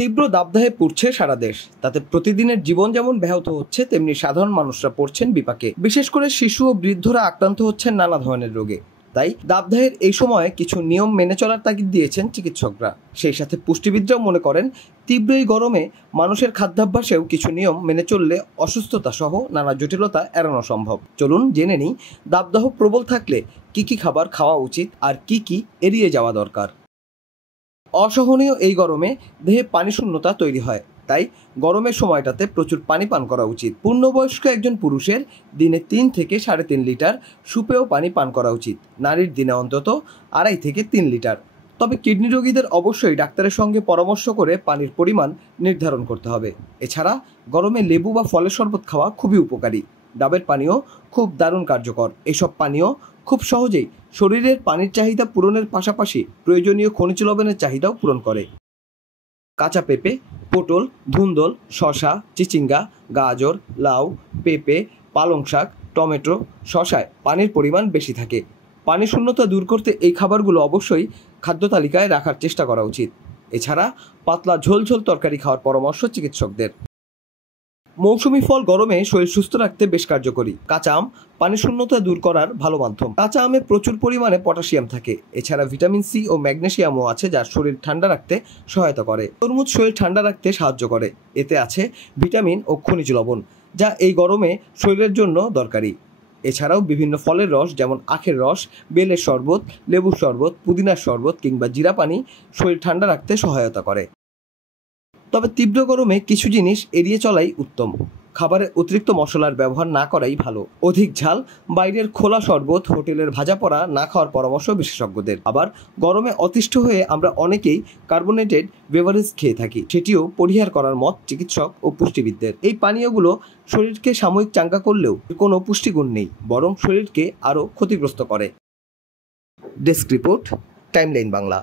তীব্র দাবদাহে পুড়ছে সারা দেশ। তাতে প্রতিদিনের জীবন যেমন ব্যাহত হচ্ছে, তেমনি সাধারণ মানুষরা পড়ছেন বিপাকে। বিশেষ করে শিশু ও বৃদ্ধরা আক্রান্ত হচ্ছেন নানা ধরনের রোগে। তাই দাবদাহের এই সময়ে কিছু নিয়ম মেনে চলার তাগিদ দিয়েছেন চিকিৎসকরা। সেই সাথে পুষ্টিবিদরাও মনে করেন তীব্র এই গরমে মানুষের খাদ্যাভ্যাসেও কিছু নিয়ম মেনে চললে অসুস্থতা সহ নানা জটিলতা এড়ানো সম্ভব। চলুন জেনে নিই দাবদাহ প্রবল থাকলে কি কি খাবার খাওয়া উচিত আর কি কি এড়িয়ে যাওয়া দরকার। অসহনীয় এই গরমে দেহে পানি শূন্যতা তৈরি হয়, তাই গরমের সময়টাতে প্রচুর পানি পান করা উচিত। পূর্ণবয়স্ক একজন পুরুষের দিনে 3 থেকে 3.5 লিটার সুপেয় পানি পান করা উচিত। নারীর দিনে অন্তত 2.5 থেকে 3 লিটার। তবে কিডনি রোগীদের অবশ্যই ডাক্তারের সঙ্গে পরামর্শ করে পানির পরিমাণ নির্ধারণ করতে হবে। এছাড়া গরমে লেবু বা ফলের শরবত খাওয়া খুবই উপকারী। ডাবের পানীয় খুব দারুণ কার্যকর। এসব পানীয় খুব সহজেই শরীরের পানির চাহিদা পূরণের পাশাপাশি প্রয়োজনীয় খনিজ লবণের চাহিদাও পূরণ করে। কাঁচা পেঁপে, পটল, ধুন্দল, শসা, চিচিঙ্গা, গাজর, লাউ, পেঁপে, পালং শাক, টমেটো, শসায় পানির পরিমাণ বেশি থাকে। পানি শূন্যতা দূর করতে এই খাবারগুলো অবশ্যই খাদ্য তালিকায় রাখার চেষ্টা করা উচিত। এছাড়া পাতলা ঝোল ঝোল তরকারি খাওয়ার পরামর্শ চিকিৎসকদের। মৌসুমি ফল গরমে শরীর সুস্থ রাখতে বেশ কার্যকরী। কাঁচা আম পানি শূন্যতা দূর করার ভালো মাধ্যম। কাঁচা আমে প্রচুর পরিমাণে পটাশিয়াম থাকে। এছাড়া ভিটামিন সি ও ম্যাগনেসিয়ামও আছে, যা শরীর ঠান্ডা রাখতে সহায়তা করে। তরমুজ শরীর ঠান্ডা রাখতে সাহায্য করে। এতে আছে ভিটামিন ও খনিজ লবণ, যা এই গরমে শরীরের জন্য দরকারি। এছাড়াও বিভিন্ন ফলের রস যেমন আখের রস, বেলের শরবত, লেবুর শরবত, পুদিনার শরবত কিংবা জিরা পানি শরীর ঠান্ডা রাখতে সহায়তা করে। তবে তীব্র গরমে কিছু জিনিস এড়িয়ে চলাই উত্তম। খাবারে অতিরিক্ত মশলার ব্যবহার না করাই ভালো। অধিক ঝাল, বাইরের খোলা শরবত, হোটেলের ভাজা পোড়া না খাওয়ার পরামর্শ বিশেষজ্ঞদের। আবার গরমে অতিষ্ঠ হয়ে আমরা অনেকেই কার্বোনেটেড বেভারেজ খেয়ে থাকি, সেটিও পরিহার করার মত চিকিৎসক ও পুষ্টিবিদদের। এই পানীয়গুলো শরীরকে সাময়িক চাঙ্গা করলেও কোনো পুষ্টিগুণ নেই, বরং শরীরকে আরও ক্ষতিগ্রস্ত করে। Desk report, timeline Bangla.